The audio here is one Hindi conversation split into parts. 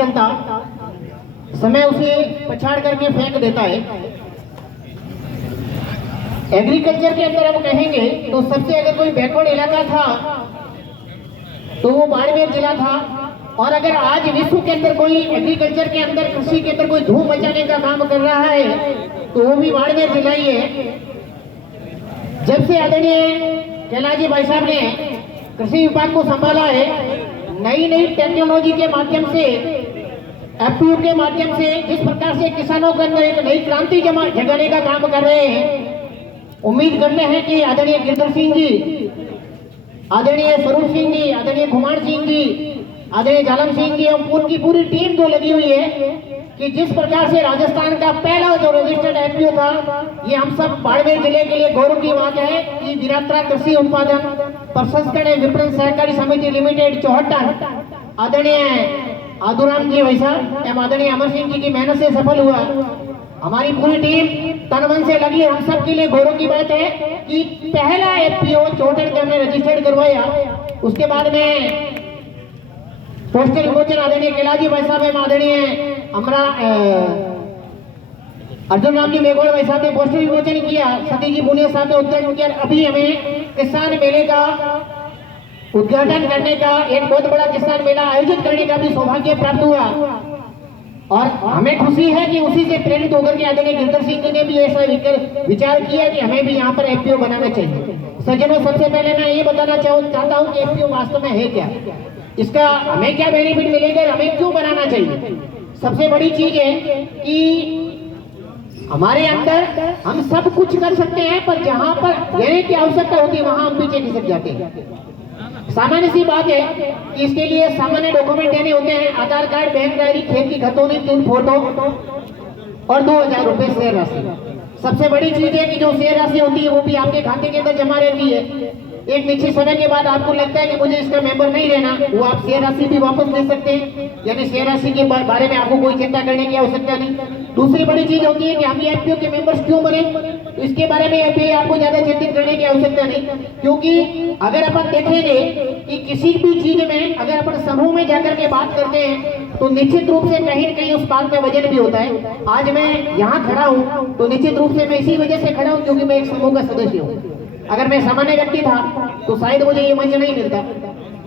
चलता, समय उसे पछाड़ करके फेंक देता है। एग्रीकल्चर के अंदर हम कहेंगे तो सबसे अगर कोई बैकवर्ड इलाका था तो वो बाड़मेर जिला था। और अगर आज विश्व के अंदर कोई एग्रीकल्चर के अंदर, कृषि के अंदर कोई धूम मचाने का काम कर रहा है तो वो भी बाड़मेर जिला ही है। जब से आदरणीय कैलाश भाई साहब ने कृषि विभाग को संभाला है, नई नई टेक्नोलॉजी के माध्यम से, एफपीओ के माध्यम से जिस प्रकार से किसानों के अंदर एक नई क्रांति जगाने का काम कर रहे हैं, उम्मीद करते हैं कि आदरणीय गिरधर सिंह जी, आदरणीय स्वरूप सिंह जी, आदरणीय कुमार सिंह जी, आदरणीय जालम सिंह जी और उनकी पूरी टीम जो लगी हुई है कि जिस प्रकार से राजस्थान का पहला जो रजिस्टर्ड एफपीओ था, ये हम सब बाड़मेर जिले के लिए गौरव की बात है कि वीरात्रा कृषि उत्पादन प्रसंस्करण एवं विपणन सहकारी समिति लिमिटेड चौहट्टा आदरणीय आदुराम जी वैसा एवं आदरणीय अमर सिंह जी की मेहनत से सफल हुआ। हमारी पूरी टीम तन मन से लगी। हम सब के लिए गौरव की बात है कि पहला एफपीओ चौहट्टा हमने रजिस्टर्ड करवाया। उसके बाद में पोस्टल विमोचन आदरणीय कैलाश भाई साहब एवं आदरणीय हमारा अर्जुन राम जी मेघवाल भाई साहब ने पोस्टर विमोचन किया, सतीश जी पुनिया साहब ने उद्घाटन किया। अभी हमें किसान मेले का उद्घाटन करने का, एक बहुत बड़ा किसान मेला आयोजित करने का भी सौभाग्य प्राप्त हुआ और हमें खुशी है कि उसी से प्रेरित होकर के आदरणीय गिरधर सिंह जी ने भी ऐसा विचार किया कि हमें भी यहाँ पर एफपीओ बनाना चाहिए। सज्जनों, सबसे पहले मैं ये बताना चाहता हूँ कि एफपीओ वास्तव में है क्या, इसका हमें क्या बेनिफिट मिलेगा, हमें क्यों बनाना चाहिए। सबसे बड़ी चीज है कि हमारे अंदर हम सब कुछ कर सकते हैं, पर जहां पर देने की आवश्यकता होती है वहां हम पीछे खिसक जाते हैं। सामान्य सी बात है कि इसके लिए सामान्य डॉक्यूमेंट देने होते हैं, आधार कार्ड, बैंक डायरी, खेत की खतौनी, 3 फोटो और 2000 रुपए शेयर राशि। सबसे बड़ी चीज है कि जो शेयर राशि होती है वो भी आपके खाते के अंदर जमा रहती है। एक निश्चित समय के बाद आपको लगता है कि मुझे इसका मेंबर नहीं रहना, वो आप शेयर राशि भी वापस ले सकते हैं, यानी शेयर राशि के बारे में आपको कोई चिंता करने की आवश्यकता नहीं। दूसरी बड़ी चीज होती है कि हम ये एफपीओ के मेंबर्स क्यों बने, तो इसके बारे में भी आपको ज्यादा चिंतित करने की आवश्यकता नहीं, क्योंकि अगर अपन देखेंगे कि किसी भी चीज में अगर अपन समूह में जाकर के बात करते हैं तो निश्चित रूप से कहीं न कहीं उस बात में वजन भी होता है। आज मैं यहाँ खड़ा हूँ तो निश्चित रूप से मैं इसी वजह से खड़ा हूँ क्योंकि मैं एक समूह का सदस्य हूँ। अगर मैं सामान्य व्यक्ति था तो शायद मुझे ये मंच नहीं मिलता।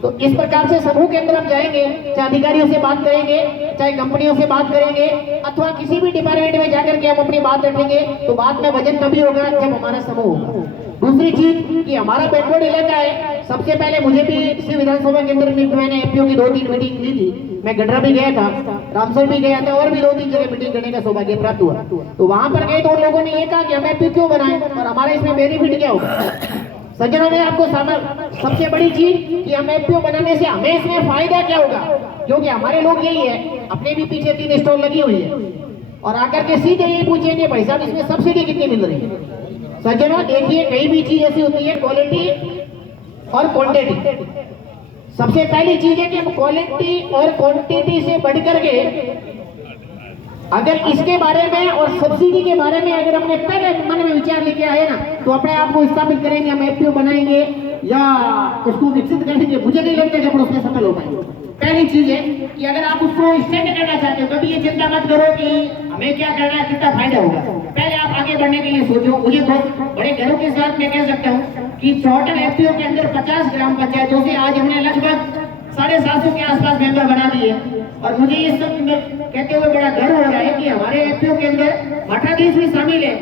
तो इस प्रकार से समूह के अंदर हम जाएंगे, चाहे अधिकारियों से बात करेंगे, चाहे कंपनियों से बात करेंगे, अथवा किसी भी डिपार्टमेंट में जाकर के हम अपनी बात रखेंगे तो बात में वजन तभी होगा जब हमारा समूह होगा। दूसरी चीज कि हमारा बैकवर्ड इलाका है। सबसे पहले मुझे भी इसी विधानसभा के अंदर मैंने एफपीओ की 2-3 मीटिंग ली थी। मैं गडरा भी गया था, रामसर भी गया था और भी 2-3 जगह मीटिंग करने का सौभाग्य प्राप्त हुआ। तो वहां पर गए तो उन लोगों ने ये कहा कि हम एफपीओ क्यों बनाएं और हमारा इसमें बेनिफिट क्या होगा। सज्जनों में आपको सबसे बड़ी चीज कि हम एफपीओ बनाने से हमें इसमें फायदा क्या होगा, क्योंकि हमारे लोग यही है, अपने भी पीछे 3 स्टॉल लगी हुई है और आकर के सीधे यही पूछेंगे भाई साहब इसमें सब्सिडी कितनी मिल रही है। सज्जनों देखिए, कई भी चीज ऐसी होती है क्वालिटी और क्वांटिटी। सबसे पहली चीज है कि हम क्वालिटी और क्वांटिटी से बढ़कर के अगर इसके बारे में और सब्सिडी के बारे में अगर हमने पहले मन में विचार लेके आए ना तो अपने आप को स्थापित करेंगे, हम एफपीओ बनाएंगे या उसको विकसित करेंगे। मुझे नहीं लगता कि हम उसमें सफल हो पाएंगे। पहली चीज है कि अगर आप उसको स्टैंड करना चाहते हो कभी ये चिंता मत करो कि हमें क्या करना है, कितना फायदा होगा। पहले आप आगे बढ़ने के लिए सोचो। मुझे बहुत बड़े गर्व के साथ मैं कह सकता हूँ कि चौहट्टा एफपीओ के अंदर 50 ग्राम पंचायतों से आज हमने लगभग 750 के आसपास मेंबर बना दिए और मुझे ये सब कहते हुए बड़ा गर्व हो रहा है कि हमारे एफपीओ के अंदर मठाधीश भी शामिल है।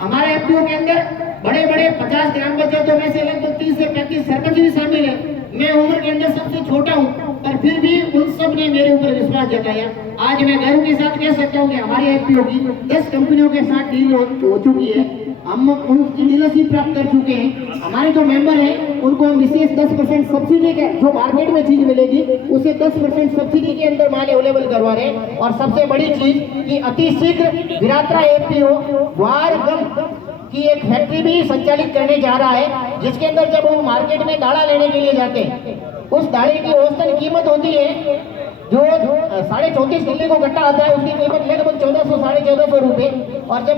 हमारे एफपीओ के अंदर बड़े बड़े 50 ग्राम पंचायतों में से लगभग 30 से 35 सरपंच भी शामिल है। मैं उम्र के अंदर सबसे छोटा हूँ पर फिर भी उन सब ने मेरे ऊपर विश्वास जताया। आज मैं गर्व के साथ कह सकता हूँ कि हमारी एफपीओ की 10 कंपनियों के साथ डील हो चुकी है। हम उनकी डीलरशिप प्राप्त कर चुके हैं। हमारे जो मेंबर हैं उनको हम विशेष 10% सब्सिडी के, जो मार्केट में चीज मिलेगी उसे 10% सब्सिडी के अंदर माल अवेलेबल करवा रहे हैं। और सबसे बड़ी चीज कि अति शीघ्र वीरात्रा एफपीओ वार की एक फैक्ट्री भी संचालित करने जा रहा है, जिसके अंदर जब वो मार्केट में दाड़ा लेने के लिए जाते हैं उस दाड़े की औसतन कीमत होती है जो 34.5 किलो को कट्टा आता है, उसकी कीमत लगभग 1400-1450 रुपए। और जब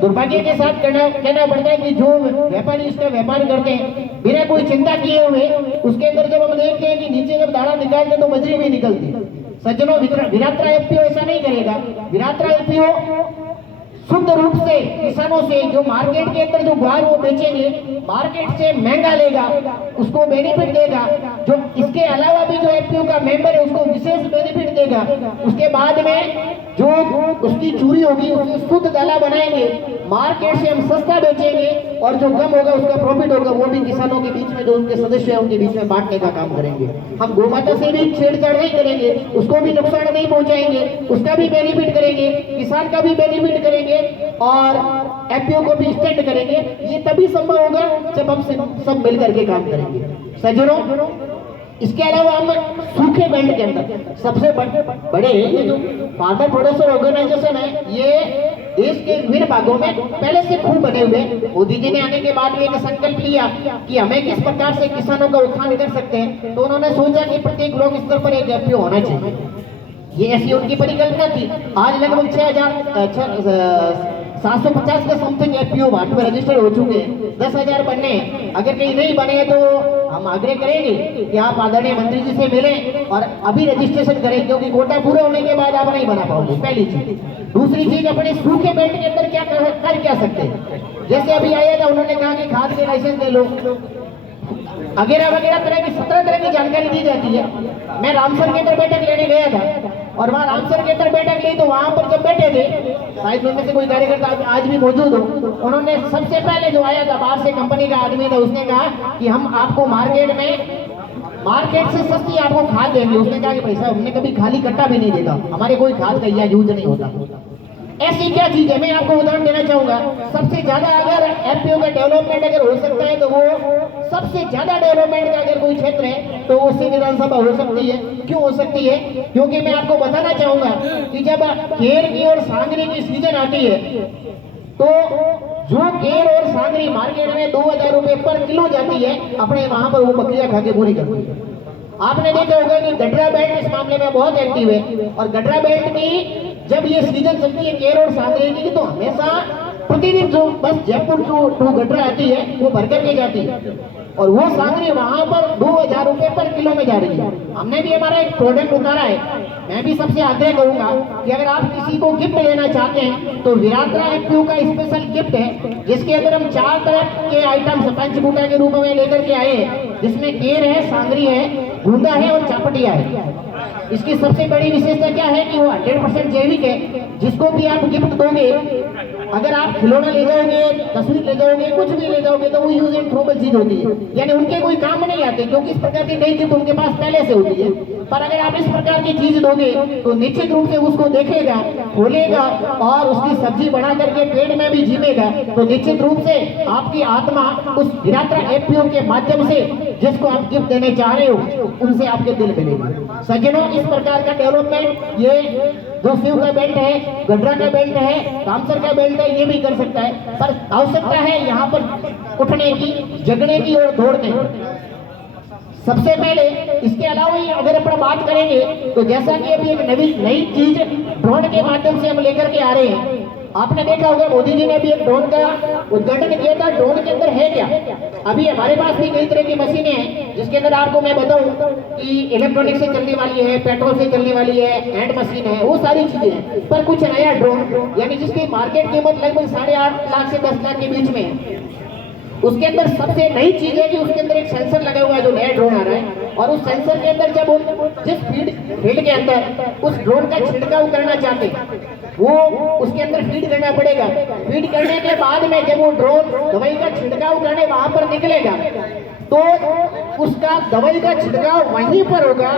दुर्भाग्य के साथ कहना पड़ता है कि जो व्यापारी इसका व्यापार करते हैं बिना कोई चिंता किए हुए, उसके अंदर जब हम देखते हैं कि नीचे जब दाना निकालते तो बजरी भी निकलती है। सज्जनों, विरात्रा एफपीओ ऐसा नहीं करेगा। विरात्रा एफपीओ शुद्ध रूप से किसानों से जो मार्केट के अंदर जो गुआर वो बेचेंगे, मार्केट से महंगा लेगा, उसको बेनिफिट देगा। जो इसके अलावा भी जो एफपीओ का मेंबर है उसको विशेष बेनिफिट देगा। उसके बाद में जो उसकी चूरी होगी उससे शुद्ध दाला बनाएंगे, मार्केट से हम सस्ता बेचेंगे और जो कम होगा उसका प्रॉफिट होगा वो भी किसानों के बीच में, जो उनके सदस्य हैं उनके बीच में बांटने का काम करेंगे। हम गोमाता से भी छेड़छाड़ नहीं करेंगे, उसको भी नुकसान नहीं पहुंचाएंगे, उसका भी बेनिफिट करेंगे, किसान का भी बेनिफिट करेंगे और एफपीओ को भी स्टैंड करेंगे। ये तभी संभव होगा जब हम सब मिलकर के काम करेंगे। सज्जनों, इसके अलावा हम सूखे बेल्ट के अंदर सबसे बड़े ये जो फार्मर प्रोड्यूसर ऑर्गेनाइजेशन है, ये देश के विभिन्न भागों में पहले से खूब बने हुए। मोदी जी ने आने के बाद एक संकल्प लिया कि हमें किस प्रकार से किसानों का उत्थान कर सकते हैं, तो उन्होंने सोचा कि प्रत्येक ब्लॉक स्तर पर एक एफपीओ होना चाहिए। ये ऐसी उनकी परिकल्पना थी। आज लगभग 750 के समथिंग एफपीओ भाट में रजिस्टर हो चुके हैं। 10,000 बनने हैं। अगर कहीं नहीं बने तो हम आग्रह करेंगे कि आप आदरणीय मंत्री जी से मिलें और अभी रजिस्ट्रेशन करें, क्योंकि कोटा पूरा होने के बाद आप नहीं बना पाओगे, पहली चीज। दूसरी चीज, अपने सूखे बेल्ट के अंदर क्या कर सकते हैं। जैसे अभी आया था, उन्होंने कहा कि खाद के लाइसेंस ले लो, वगैरह वगैरह तरह की 17 तरह की जानकारी दी जाती है। मैं रामसर के अंदर बैठक लेने गया था और वहाँ रामसर के अंदर बैठक ली, तो वहाँ पर जब बैठे थे, शायद उनमें से कोई कार्यकर्ता आज भी मौजूद हो, उन्होंने सबसे पहले जो आया था बाहर से कंपनी का आदमी था, उसने कहा कि हम आपको मार्केट से सस्ती आपको खाद देंगे। उसने कहा कि भाई साहब, हमने कभी खाली कट्टा भी नहीं देखा, हमारे कोई खाद का यहाँ यूज नहीं होता। ऐसी क्या चीज है, मैं आपको उदाहरण देना चाहूंगा। सबसे ज्यादा अगर एफपीओ का डेवलपमेंट अगर हो सकता है तो वो सबसे ज्यादा डेवलपमेंट का अगर कोई क्षेत्र है तो उससे विधानसभा हो सकती है। क्यों हो सकती है? क्योंकि मैं आपको बताना चाहूंगा कि जब केर की और सांगरी की सीजन आती है तो जो केर और सांगरी मार्केट में 2,000 रुपए पर किलो जाती है, अपने वहां पर वो बकरियां खा के पूरी करती है। आपने देखा होगा कि गडरा बेल्ट इस मामले में बहुत एक्टिव है और गडरा बेल्ट की जब ये सीजन चलती है केर और सांगरी की, तो हमेशा प्रतिदिन जो बस जयपुर टू गडरा आती है वो भर करके जाती है और वो सांगरी वहां पर 2,000 रुपए पर किलो में जा रही है। हमने भी हमारा एक प्रोडक्ट उतारा है। मैं भी सबसे आग्रह करूंगा कि अगर आप किसी को गिफ्ट लेना चाहते हैं तो विरात्रा एफपीओ का स्पेशल गिफ्ट है, जिसके अंदर हम 4 तरह के आइटम्स पंचकूटा के रूप में लेकर के आए हैं, जिसमें केर है, सांगरी है, गुंदा है और चापटिया है। इसकी सबसे बड़ी विशेषता क्या है कि वो 100% जैविक है। जिसको भी आप गिफ्ट दोगे, अगर आप खिलौना ले जाओगे, तस्वीर ले जाओगे, कुछ भी ले जाओगे, तो वो यूज एंड थ्रोबल चीज होती है, यानी उनके कोई काम नहीं आते, क्योंकि इस प्रकार की नई गिफ्ट उनके पास पहले से होती है। पर अगर आप इस प्रकार की चीज दोगे तो निश्चित रूप से उसको देखेगा, खोलेगा और उसकी सब्जी बना करके पेट में भी जीवेगा, तो निश्चित रूप से आपकी आत्मा उस विरात्रा एफपीओ के माध्यम से जिसको आप गिफ्ट देने चाह रहे हो उनसे आपके दिल मिलेगी। सज्जनों, इस प्रकार का डेवलपमेंट ये जो शिव का बेल्ट है, गडरा का बेल्ट है, रामसर का बेल्ट है, ये भी कर सकता है। पर आवश्यकता है यहाँ पर उठने की, जगने की और दौड़ने की। सबसे पहले इसके अलावा ही अगर अपन बात करेंगे तो जैसा कि अभी एक नई चीज ड्रोन के माध्यम से हम लेकर के आ रहे हैं। आपने देखा होगा मोदी जी ने भी एक ड्रोन का उद्घाटन किया था। ड्रोन के अंदर है क्या? अभी हमारे पास भी कई तरह की मशीनें हैं, जिसके अंदर आपको मैं बताऊं कि इलेक्ट्रॉनिक से चलने वाली है, पेट्रोल से चलने वाली है, हैंड मशीन है, वो सारी चीजें हैं। पर कुछ नया ड्रोन, यानी जिसकी मार्केट कीमत लगभग 8.5 लाख से 10 लाख के बीच में है, उसके अंदर सबसे नई चीज है कि उसके अंदर एक सेंसर लगा हुआ है जो नया ड्रोन आ रहा है, और उस सेंसर के अंदर जब जिस फील्ड के अंदर उस ड्रोन का छिड़काव करना चाहते वो उसके अंदर फीड करना पड़ेगा। फीड करने के बाद में जब वो ड्रोन दवाई का छिड़काव करने वहां पर निकलेगा तो उसका दवाई का छिड़काव वहीं पर होगा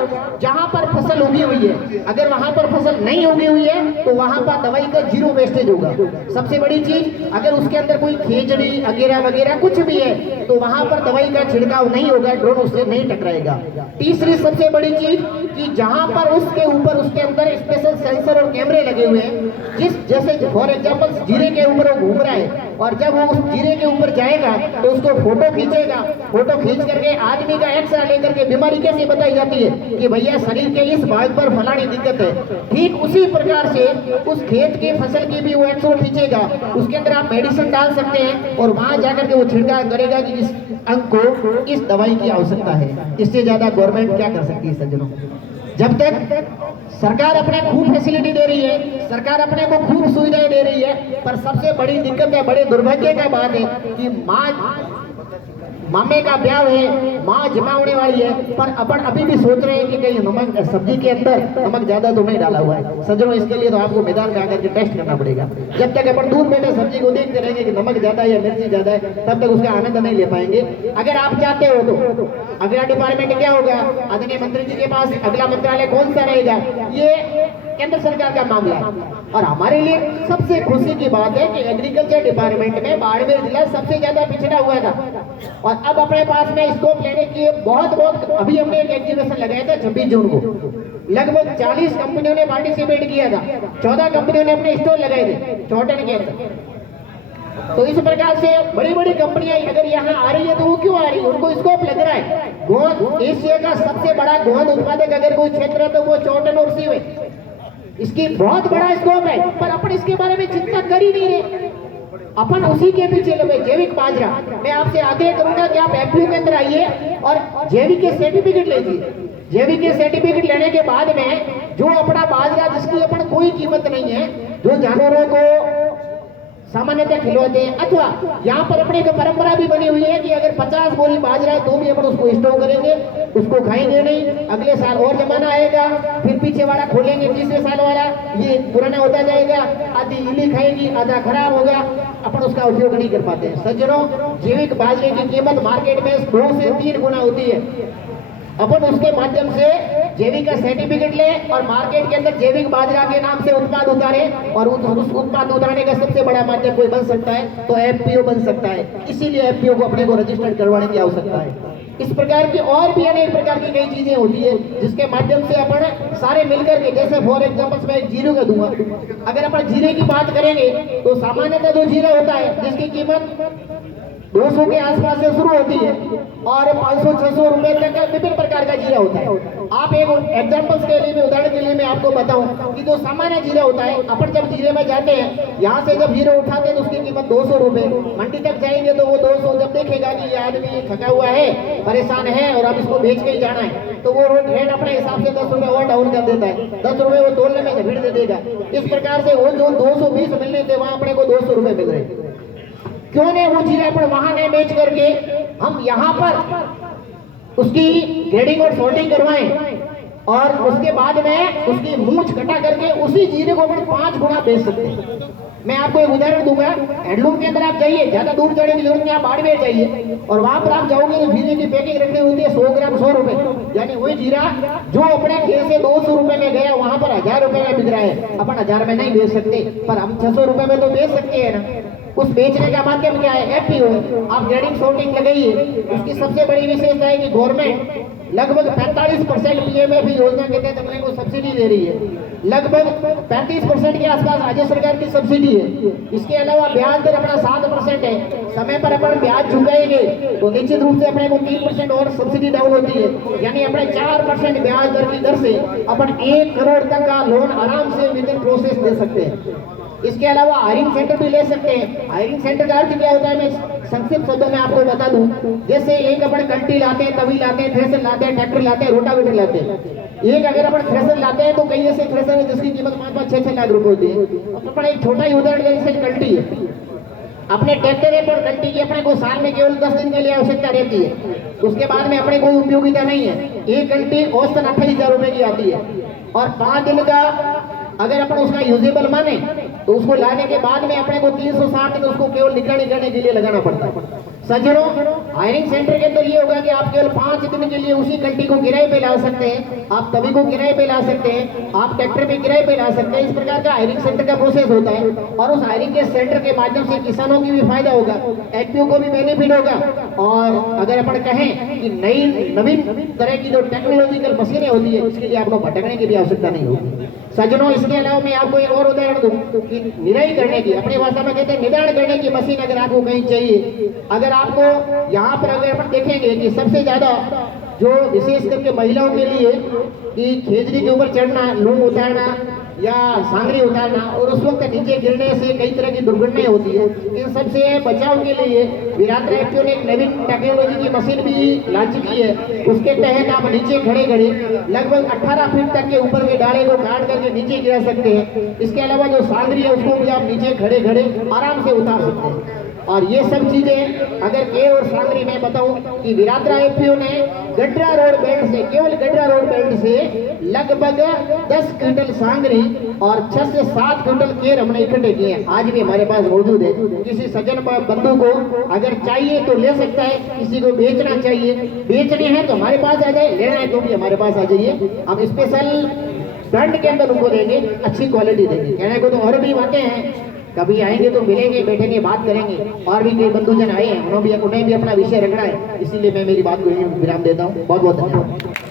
जहां पर फसल उगी हुई है। अगर वहां पर फसल नहीं उगी हुई है तो वहां पर दवाई का 0 वेस्टेज होगा। सबसे बड़ी चीज, अगर उसके अंदर कोई खेजड़ी वगैरह वगैरह कुछ भी है तो वहां पर दवाई का छिड़काव नहीं होगा, ड्रोन उससे नहीं टकराएगा। तीसरी सबसे बड़ी चीज कि जहां पर उसके ऊपर उसके अंदर स्पेशल सेंसर और कैमरे लगे हुए हैं, जैसे फॉर एग्जाम्पल जीरे के ऊपर वो घूम रहा है और जब वो उस जीरे के ऊपर जाएगा तो उसको फोटो खींचेगा। फोटो खींच करके आदमी का एक्सरे लेकर के बीमारी कैसे बताई जाती है कि भैया शरीर के इस भाग पर फलानी दिक्कत है, ठीक उसी प्रकार से उस खेत की फसल की भी वो एक्सरे खींचेगा। उसके अंदर आप मेडिसिन डाल सकते हैं और वहां जाकर के वो छिड़काव करेगा कि इस अंग को इस दवाई की आवश्यकता है। इससे ज्यादा गवर्नमेंट क्या कर सकती है सज्जनों? जब तक सरकार अपने खूब फैसिलिटी दे रही है, सरकार अपने को खूब सुविधाएं दे रही है, पर सबसे बड़ी दिक्कत है, बड़े दुर्भाग्य का बात है कि मामे का ब्याह है, माँ जमा होने वाली है, पर अपन अभी भी सोच रहे हैं कि कहीं नमक सब्जी के अंदर नमक ज्यादा तो नहीं डाला हुआ है। सज्जनों, इसके लिए तो आपको मैदान में आकर के टेस्ट करना पड़ेगा। जब तक अपन दूर बैठे सब्जी को देखते रहेंगे कि नमक ज्यादा है या मिर्ची ज्यादा है, तब तक उसका आनंद नहीं ले पाएंगे। अगर आप चाहते हो तो अगला डिपार्टमेंट क्या होगा, आदरणीय मंत्री जी के पास अगला मंत्रालय कौन सा रहेगा, ये केंद्र सरकार का मामला है। और हमारे लिए सबसे खुशी की बात है कि एग्रीकल्चर डिपार्टमेंट में बाड़मेर जिला सबसे ज्यादा पिछड़ा हुआ था, और अब अपने पास में स्कोप लेने की बहुत अभी हमने एक एग्जीबिशन लगाया था 26 जून को। लगभग 40 कंपनियों ने पार्टिसिपेट किया था, 14 कंपनियों ने अपने स्टॉल लगाए थे चौटन के अंदर। तो इस प्रकार से बड़ी बड़ी कंपनियां अगर यहाँ आ रही है तो वो क्यों आ रही है, उनको स्कोप लग रहा है। गोंद एशिया का सबसे बड़ा गोंद उत्पादक अगर कोई क्षेत्र है तो वो चौटन और सीव है, इसकी बहुत बड़ा स्कोप है, पर अपन इसके बारे में चिंता कर ही नहीं रहे, अपन उसी के पीछे लगे। जैविक बाजरा, मैं आपसे आग्रह करूंगा कि आप एफपीओ के अंदर आइए और जैविक के सर्टिफिकेट लीजिए। जैविक के सर्टिफिकेट लेने के बाद में जो अपना बाजरा जिसकी अपन कोई कीमत नहीं है, जो जानवरों को सामान्यतः खिलवाते हैं, अथवा यहाँ पर अपने एक परंपरा भी बनी हुई है कि अगर 50 बोरी बाजरा है तो भी अपन उसको स्टोर करेंगे, उसको खाएंगे नहीं। अगले साल और जमाना आएगा, फिर पीछे वाला खोलेंगे, तीसरे साल वाला ये पुराना होता जाएगा, आधी इली खाएगी, आधा खराब होगा, अपन उसका उपयोग नहीं कर पाते हैं। सज्जनों, जैविक बाजरे की कीमत मार्केट में 2 से 3 गुना होती है। अपन उसके माध्यम से जैविक का सर्टिफिकेट ले और मार्केट के अंदर जैविक बाजरा के नाम से उत्पाद उतारे, और उस उत्पाद उतारने का सबसे बड़ा माध्यम कोई बन सकता है तो एफपीओ बन सकता है। इसीलिए एफपीओ को अपने को रजिस्टर्ड करवाने की आवश्यकता है। इस प्रकार की और भी अनेक प्रकार की कई चीजें होती है जिसके माध्यम से अपन सारे मिलकर के, जैसे फॉर एग्जाम्पल मैं एक जीरे का दूंगा, अगर अपन जीरे की बात करेंगे तो सामान्यतः जो जीरा होता है जिसकी कीमत 200 के आसपास से शुरू होती है और 500-600 रुपए तक का विभिन्न प्रकार का जीरा होता है। आप एक एग्जांपल्स के लिए, उदाहरण के लिए मैं आपको बताऊं कि जो सामान्य जीरा होता है, अपन जब जीरे में जाते हैं, यहाँ से जब जीरा उठाते हैं तो उसकी कीमत 200 रुपए, मंडी तक जाएंगे तो वो 200, जब देखेगा कि ये आदमी थका हुआ है, परेशान है और अब इसको बेच के ही जाना है, तो वो रेट अपने हिसाब से 10 रुपए और डाउन कर देता है, 10 रुपए वो तोलने में भीड़ दे देगा। इस प्रकार से वो जो 220 मिलने थे वहां अपने को 200 रुपए मिल रहे हैं। क्यों नहीं वो जीरा पर वहां नहीं बेच करके हम यहाँ पर उसकी ग्रेडिंग और सॉर्टिंग करवाएं और उसके बाद में उसकी मूंछ कटा करके उसी जीरे को अपन 5 गुना बेच सकते हैं। मैं आपको एक उदाहरण दूंगा, हैंडलूम के अंदर आप जाइए, ज्यादा दूर जाने की जरूरत नहीं, आप बाड़मेर जाइए और वहां पर आप जाओगे तो जीरे की पैकिंग रखनी होती है 100 ग्राम 100 रुपए, यानी वही जीरा जो अपने खेत से 200 रुपए में गया वहां पर 1000 रुपए में बिक रहा है। अपन 1000 में नहीं बेच सकते, पर हम 600 रुपए में तो बेच सकते हैं ना। उस बेचने का माध्यम क्या है, एफपीओ। आप ग्रेडिंग सॉर्टिंग लगाइए, उसकी सबसे बड़ी विशेषता है कि गवर्नमेंट लगभग 45% पीएमएफ योजना के तहत अपने को सब्सिडी दे रही है। लगभग 35% के आसपास राज्य सरकार की सब्सिडी है। इसके अलावा ब्याज दर अपना 7% है। समय पर अपन ब्याज चुकाएंगे तो निश्चित रूप से अपने को 3% और सब्सिडी डाउन होती है, यानी अपने 4% ब्याज दर की दर से अपन 1 करोड़ तक का लोन आराम से विद इन प्रोसेस दे सकते हैं। इसके अलावा हायरिंग सेंटर भी ले सकते हैं। हायरिंग सेंटर का अर्थ क्या होता है, मैं संक्षिप्त शब्दों में आपको बता दूं। जैसे एक अपन कंटी लाते हैं, तवी लाते हैं, थ्रेशर लाते हैं, ट्रैक्टर लाते हैं, रोटावेटर लाते हैं। एक अगर अपन थ्रेशर लाते हैं तो कई ऐसे थ्रेशर है जिसकी कीमत 5-6 लाख रुपए होती है। तो अपन एक छोटा ही उदाहरण जैसे कंटी है, अपने ट्रैक्टर है पर कंटी की अपने को साल में केवल 10 दिन के लिए आवश्यकता रहती है, उसके बाद में अपने कोई उपयोगिता नहीं है। एक कंटी औसतन 28,000 रुपए की आती है और 5 दिन का अगर अपन उसका यूजेबल माने तो उसको लाने के बाद में अपने को 360 दिन उसको केवल निगरानी करने के लिए लगाना पड़ता है। सज्जनों, हायरिंग सेंटर के अंदर ये होगा कि आप केवल 5 दिन के लिए उसी कंटी को किराए पे ला सकते हैं, आप तभी को किराए पे ला सकते हैं, आप ट्रैक्टर पे किराए पे ला सकते हैं। इस प्रकार का हायरिंग सेंटर का प्रोसेस होता है और उस हायरिंग के सेंटर के माध्यम से किसानों की भी फायदा होगा, एफपीओ को भी बेनिफिट होगा। और अगर अपन कहें कि नवीन तरह की जो टेक्नोलॉजिकल मशीनें होती है उसके लिए आपको भटकने की भी आवश्यकता नहीं होगी। सज्जनों, इसके अलावा मैं आपको एक और उदाहरण दूं कि निराई करने की, अपनी भाषा में कहते हैं निदान करने की मशीन अगर आपको कहीं चाहिए, अगर आपको यहाँ पर अगर अपन देखेंगे कि सबसे ज्यादा जो विशेष करके महिलाओं के लिए कि खेजड़ी के ऊपर चढ़ना, लूम उतारना, या सांगरी उतारना और उस वक्त नीचे गिरने से कई तरह की दुर्घटनाएं होती है। इन सब से बचाव के लिए विराट एफपीओ ने एक नवीन टेक्नोलॉजी की मशीन भी लॉन्च की है। उसके तहत आप नीचे खड़े खड़े लगभग 18 फीट तक के ऊपर के डाले को काट करके नीचे गिरा सकते हैं। इसके अलावा जो सांगरी है उसको भी आप नीचे खड़े खड़े आराम से उतार सकते हैं। और ये सब चीजें अगर के और सांगरी में बताऊं कि विराट एफपीओ ने गड्रा रोड बेल्ट से, केवल गड्रा रोड बेल्ट से लगभग 10 क्विंटल सांगरी और 6 से 7 क्विंटल केर हमने इकट्ठे किए हैं। आज भी हमारे पास मौजूद है। किसी सज्जन बंधु को अगर चाहिए तो ले सकता है, किसी को बेचना चाहिए, बेचने हैं तो हमारे पास आ जाए, लेना है तो भी हमारे पास आ जाइए। हम स्पेशल ब्रांड के अंदर उनको देंगे, अच्छी क्वालिटी देंगे। कहने को तो और भी बातें हैं, कभी आएंगे तो मिलेंगे, बैठेंगे, बात करेंगे। और भी कई बंधुजन आए हैं, उन्हें भी अपना विषय रखना है, इसीलिए मैं मेरी बात को विराम देता हूँ। बहुत बहुत धन्यवाद।